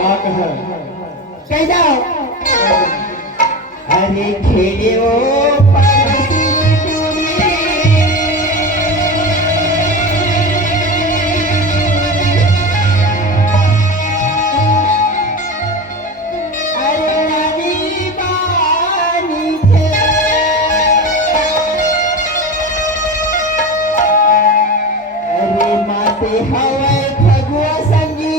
का कह कह जाओ अरे खेले ओ परसी टूरी अरे नदी पानी थे अरे माते हवा भगवा संगी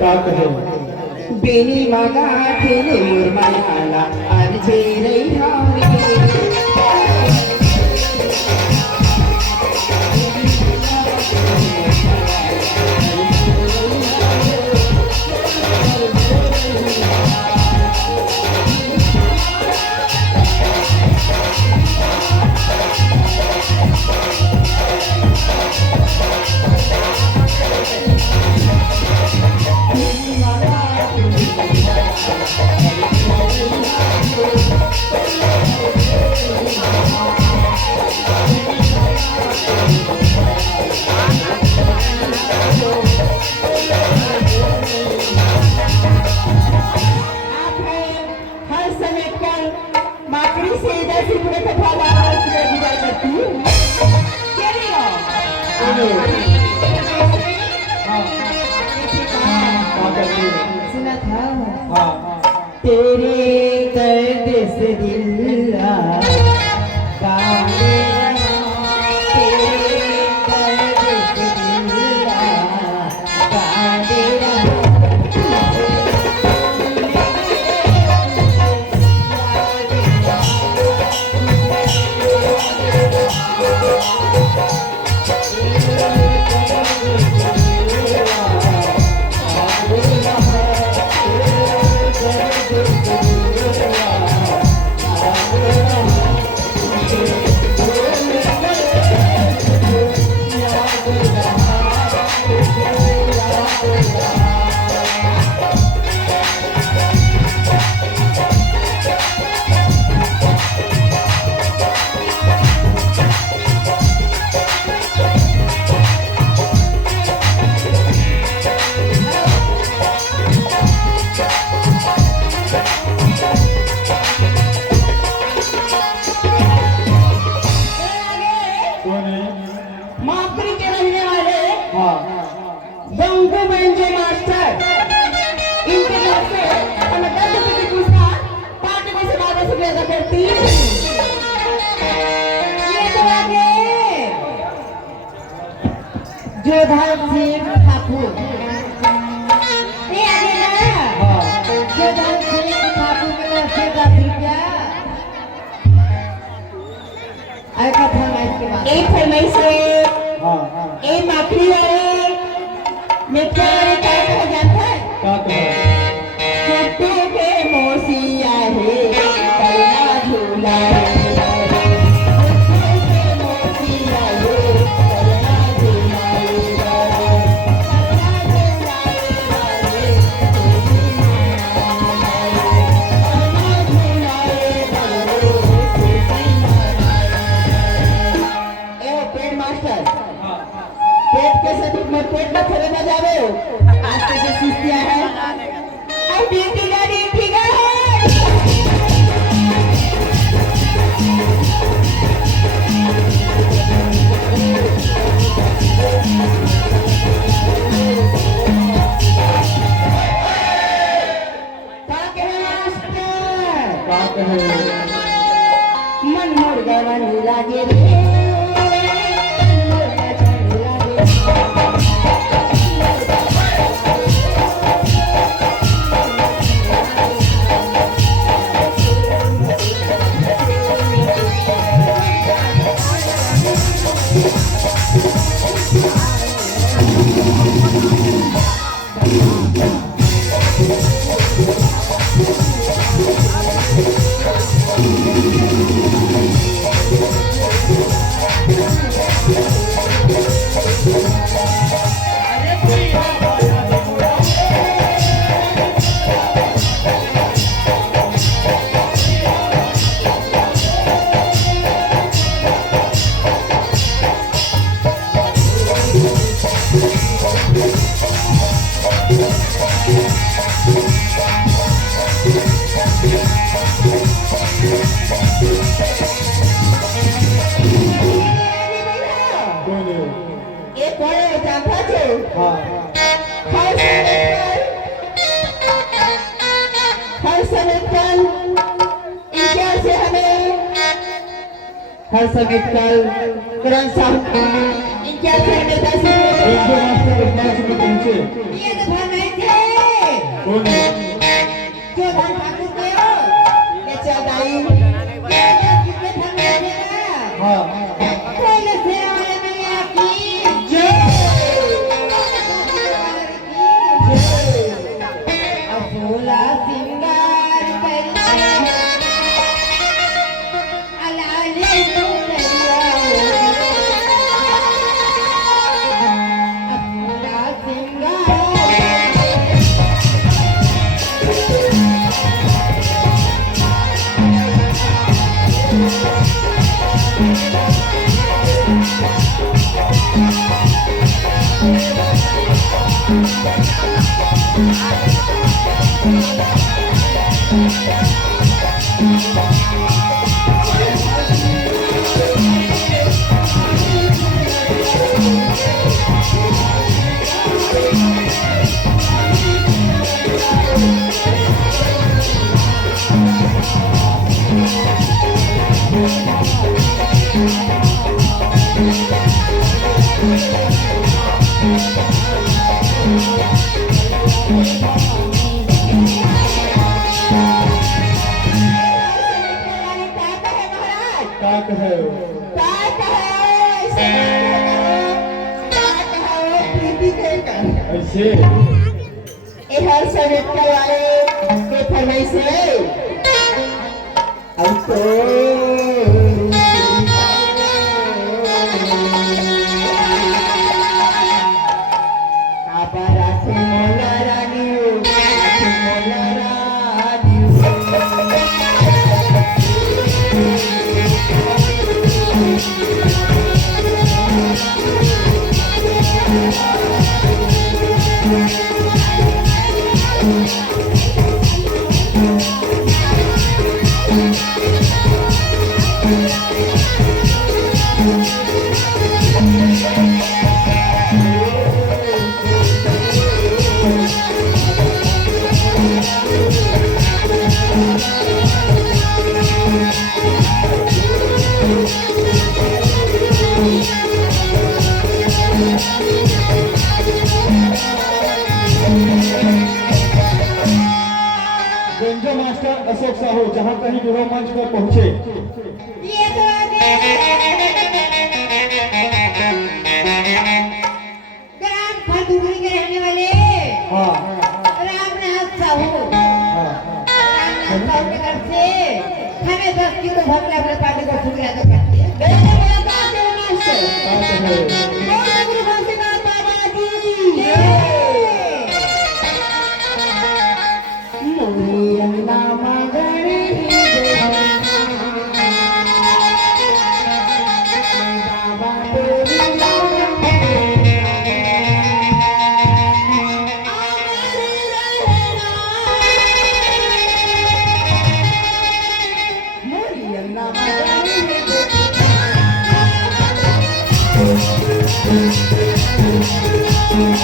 का कह बेनी मागा ठेले मुरमाला अर्जे रैहारी सुना था तेरे दर्द से दिल काले तेरे दर्द से दिल काले जोधार सिंह ठाकुर ये आगे ना जोधार सिंह ठाकुर के से 10 रुपया आए का फरमाइश के बाद एक फरमाइश है ए माकड़ी वाले मित्र वाले क्या कहा जाता है का कह कुत्ते के मोसिया है करना झूला है कुत्ते के मोसिया है करना झूला है पेट कैसे पेट में थोड़े ना जावे आज कैसे सुस्तियां है आई ड्यूटी गाड़ी ठीक है मन मोर गवानी लागे रे हर समय कल करण साहब इनके से में 10 ये तो भाग नहीं थे कौन जो धान ठाकुर को ये चौदाई ये कितने भाग नहीं थे हां पहले से वाले में की अफोला सिंगार करिए हर समय वाले के फरमाइश है अब तो अशोक साहू जहाँ कहीं भी मंच पर पहुंचे ग्राम फलदुगरी के रहने वाले रामनाथ साहू रामनाथ साहू के घर से हमें 10 किलो भर अपने पार्टी को शुक्रिया अदा करती है Thank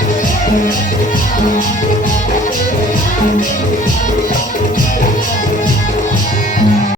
you.